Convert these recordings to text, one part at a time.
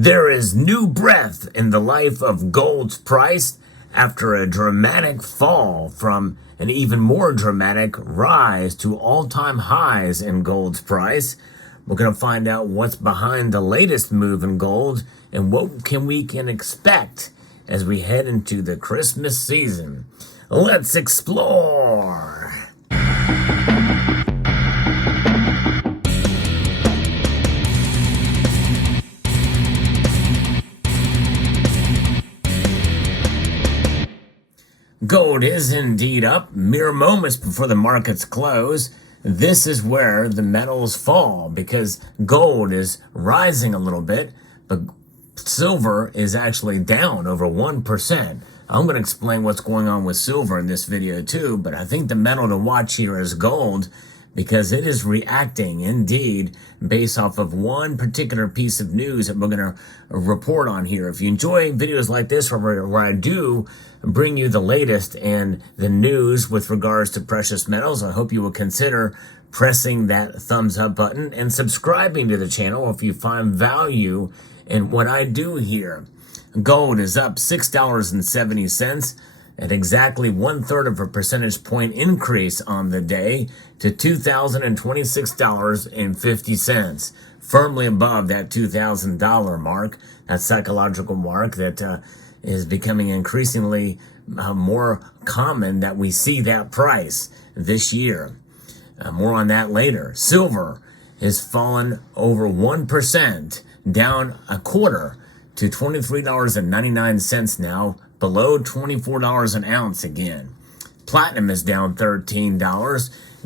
There is new breath in the life of gold's price after a dramatic fall from an even more dramatic rise to all-time highs in gold's price. We're going to find out what's behind the latest move in gold and what we can expect as we head into the Christmas season. Let's explore. Gold is indeed up mere moments before the markets close. This is where the metals fall because gold is rising a little bit, but silver is actually down over 1%. I'm going to explain what's going on with silver in this video too, but I think the metal to watch here is gold because it is reacting indeed based off of one particular piece of news that we're going to report on here. If you enjoy videos like this where I do bring you the latest and the news with regards to precious metals, I hope you will consider pressing that thumbs up button and subscribing to the channel if you find value in what I do here. Gold is up $6.70 at exactly 1/3 of a percentage point increase on the day to $2,026.50, firmly above that $2,000 mark, that psychological mark that is becoming increasingly more common that we see that price this year. More on that later. Silver has fallen over 1%, down a quarter to $23.99 now, below $24 an ounce again. Platinum is down $13,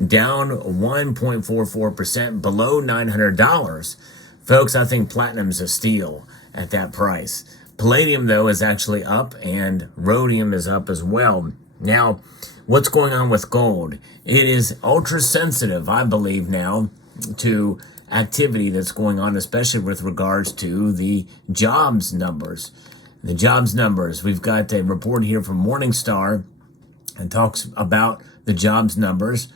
down 1.44%, below $900. Folks, I think platinum's a steal at that price. Palladium, though, is actually up, and rhodium is up as well. Now, what's going on with gold? It is ultra sensitive, I believe now, to activity that's going on, especially with regards to the jobs numbers. The jobs numbers, we've got a report here from Morningstar and talks about the jobs numbers.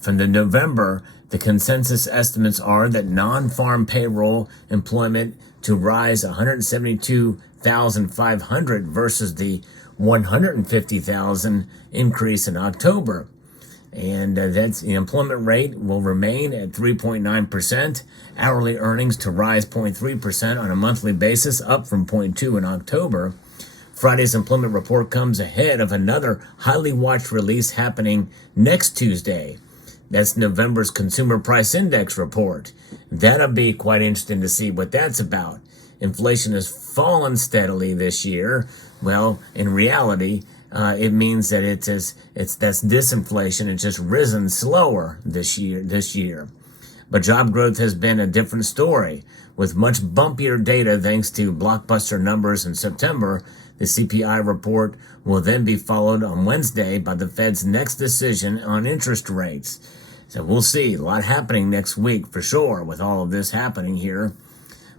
From the November, the consensus estimates are that non-farm payroll employment to rise 172,500 versus the 150,000 increase in October. And that's the employment rate will remain at 3.9%. Hourly earnings to rise 0.3% on a monthly basis, up from 0.2% in October. Friday's employment report comes ahead of another highly watched release happening next Tuesday. That's November's Consumer Price Index report. That'll be quite interesting to see what that's about. Inflation has fallen steadily this year. Well, in reality, it means that that's disinflation. It's just risen slower this year. But job growth has been a different story. With much bumpier data thanks to blockbuster numbers in September, the CPI report will then be followed on Wednesday by the Fed's next decision on interest rates. So we'll see. A lot happening next week for sure with all of this happening here.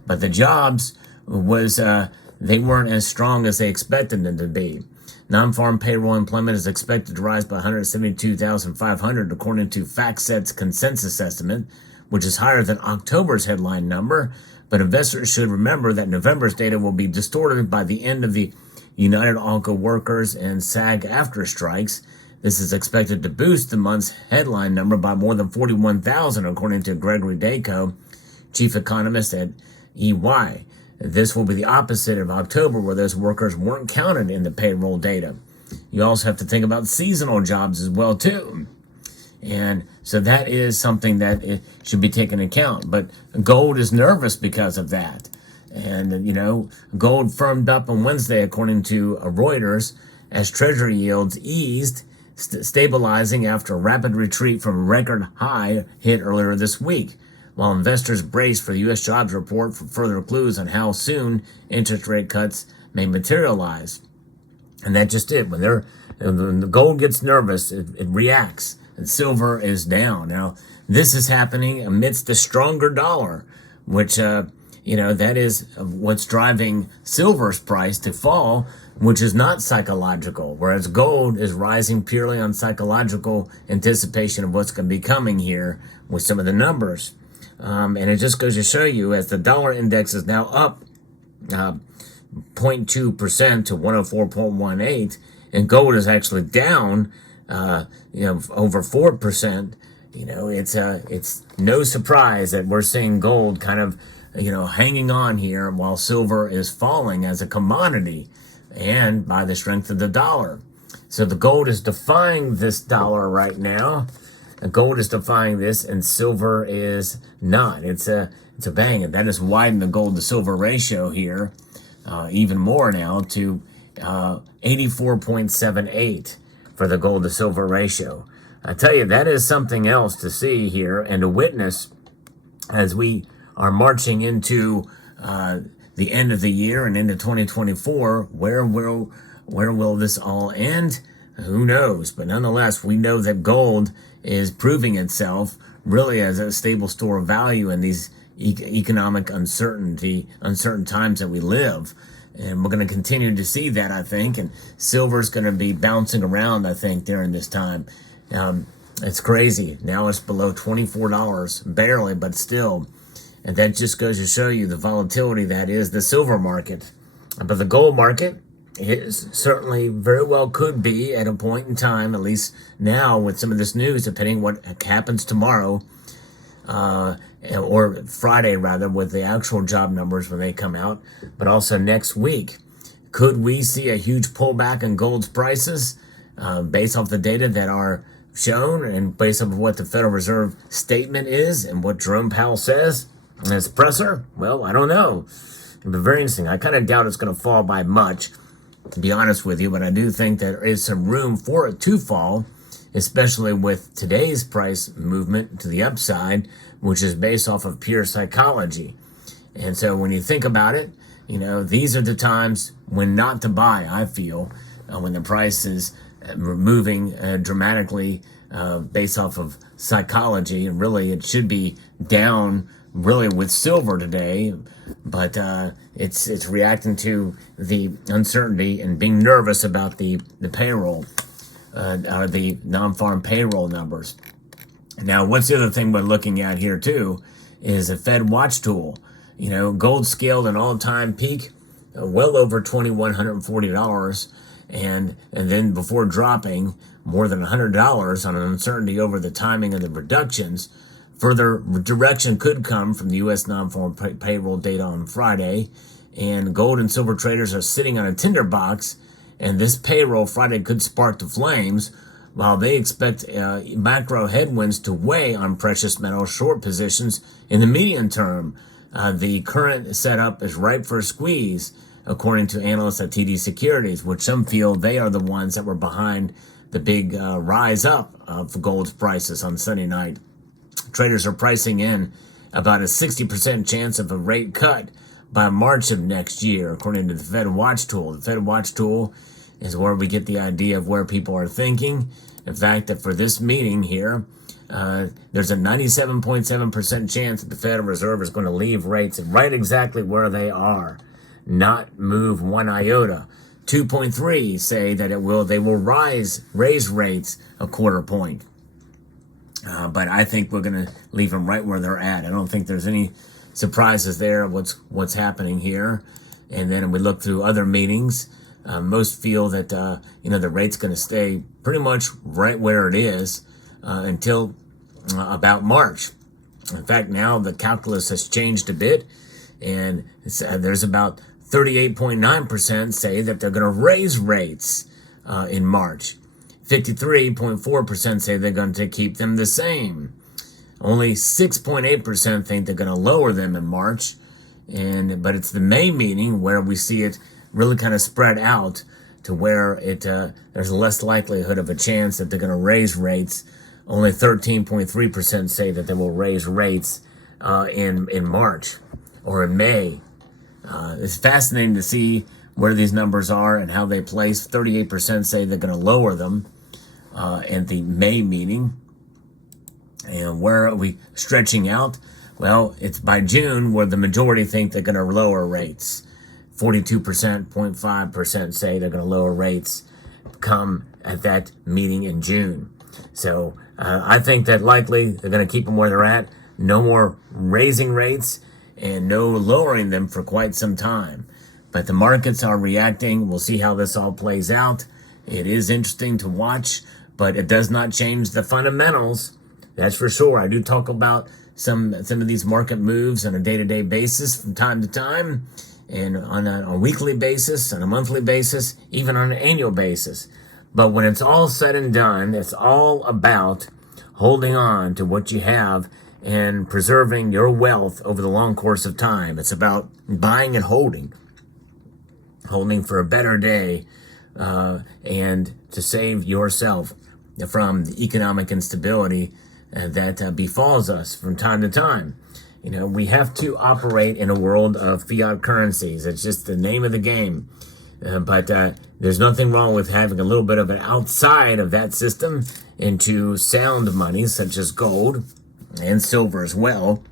But the jobs they weren't as strong as they expected them to be. Non-farm payroll employment is expected to rise by 172,500 according to FactSet's consensus estimate, which is higher than October's headline number. But investors should remember that November's data will be distorted by the end of the United Auto Workers and SAG-AFTRA strikes. This is expected to boost the month's headline number by more than 41,000, according to Gregory Dacko, chief economist at EY. This will be the opposite of October, where those workers weren't counted in the payroll data. You also have to think about seasonal jobs as well, too. And so that is something that it should be taken into account. But gold is nervous because of that. And, gold firmed up on Wednesday, according to Reuters, as Treasury yields eased, stabilizing after a rapid retreat from a record high hit earlier this week, while investors brace for the U.S. jobs report for further clues on how soon interest rate cuts may materialize. And that's just it. When the gold gets nervous, it reacts, and silver is down. Now, this is happening amidst a stronger dollar, which, that is what's driving silver's price to fall, which is not psychological, whereas gold is rising purely on psychological anticipation of what's going to be coming here with some of the numbers. And it just goes to show you, as the dollar index is now up 0.2% to 104.18, and gold is actually down, over 4%. It's no surprise that we're seeing gold kind of, hanging on here while silver is falling as a commodity, and by the strength of the dollar. So the gold is defying this dollar right now. Gold is defying this, and silver is not. It's a bang, and that has widened the gold to silver ratio here even more now to 84.78 for the gold to silver ratio. I tell you, that is something else to see here and to witness as we are marching into the end of the year and into 2024. Where will this all end? Who knows? But nonetheless, we know that gold is proving itself really as a stable store of value in these economic uncertain times that we live. And we're going to continue to see that, I think. And silver's going to be bouncing around, I think, during this time. It's crazy. Now it's below $24, barely, but still. And that just goes to show you the volatility that is the silver market. But the gold market is certainly very well could be at a point in time, at least now with some of this news, depending what happens tomorrow, or Friday rather, with the actual job numbers when they come out, but also next week. Could we see a huge pullback in gold's prices based off the data that are shown and based on what the Federal Reserve statement is and what Jerome Powell says in his presser? Well, I don't know. It'll be very interesting. I kind of doubt it's going to fall by much, to be honest with you, but I do think there is some room for it to fall, especially with today's price movement to the upside, which is based off of pure psychology. And so when you think about it, these are the times when not to buy, I feel, when the price is moving dramatically based off of psychology. And really, it should be down really with silver today, but it's reacting to the uncertainty and being nervous about the payroll, or the non-farm payroll numbers. Now, what's the other thing we're looking at here too is a Fed watch tool. Gold scaled an all-time peak, well over $2,140, and then before dropping more than $100 on an uncertainty over the timing of the reductions. Further direction could come from the U.S. non-farm payroll data on Friday, and gold and silver traders are sitting on a tinderbox, and this payroll Friday could spark the flames, while they expect macro headwinds to weigh on precious metal short positions in the medium term. The current setup is ripe for a squeeze, according to analysts at TD Securities, which some feel they are the ones that were behind the big rise up of gold's prices on Sunday night. Traders are pricing in about a 60% chance of a rate cut by March of next year, according to the Fed Watch Tool. The Fed Watch Tool is where we get the idea of where people are thinking. In fact, that for this meeting here, there's a 97.7% chance that the Federal Reserve is going to leave rates right exactly where they are, not move one iota. 2.3 say that they will raise rates a quarter point. But I think we're going to leave them right where they're at. I don't think there's any surprises there of what's happening here. And then we look through other meetings. Most feel that the rate's going to stay pretty much right where it is until about March. In fact, now the calculus has changed a bit, and there's about 38.9% say that they're going to raise rates in March. 53.4% say they're going to keep them the same. Only 6.8% think they're going to lower them in March. But it's the May meeting where we see it really kind of spread out to where there's less likelihood of a chance that they're going to raise rates. Only 13.3% say that they will raise rates in March or in May. It's fascinating to see where these numbers are and how they place. 38% say they're going to lower them at the May meeting. And where are we stretching out? Well, it's by June where the majority think they're going to lower rates. 42%, 0.5% say they're going to lower rates come at that meeting in June. So I think that likely they're going to keep them where they're at. No more raising rates and no lowering them for quite some time. But the markets are reacting. We'll see how this all plays out. It is interesting to watch, but it does not change the fundamentals. That's for sure. I do talk about some of these market moves on a day-to-day basis from time to time, and on a weekly basis, on a monthly basis, even on an annual basis. But when it's all said and done, it's all about holding on to what you have and preserving your wealth over the long course of time. It's about buying and holding for a better day, and to save yourself from the economic instability that befalls us from time to time. You know, we have to operate in a world of fiat currencies. It's just the name of the game. But there's nothing wrong with having a little bit of an outside of that system into sound money, such as gold and silver as well.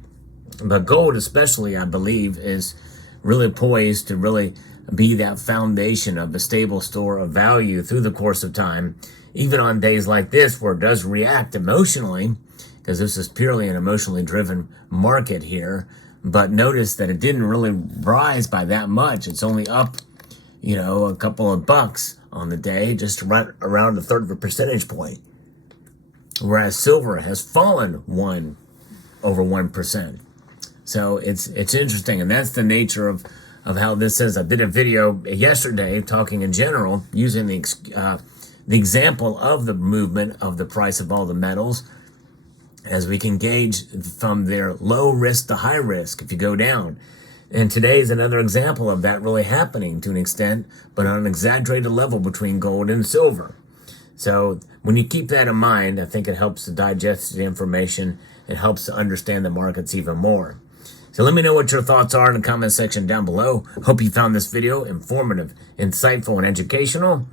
But gold especially, I believe, is really poised to really be that foundation of a stable store of value through the course of time, even on days like this where it does react emotionally, because this is purely an emotionally driven market here. But notice that it didn't really rise by that much. It's only up, you know, a couple of bucks on the day, just right around a third of a percentage point. Whereas silver has fallen over 1%. So it's interesting, and that's the nature of how this is. I did a video yesterday talking in general, using the example of the movement of the price of all the metals, as we can gauge from their low risk to high risk if you go down. And today is another example of that really happening to an extent, but on an exaggerated level between gold and silver. So when you keep that in mind, I think it helps to digest the information. It helps to understand the markets even more. So let me know what your thoughts are in the comment section down below. Hope you found this video informative, insightful, and educational.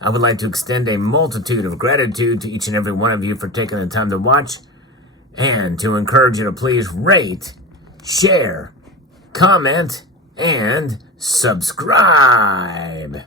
I would like to extend a multitude of gratitude to each and every one of you for taking the time to watch, and to encourage you to please rate, share, comment, and subscribe.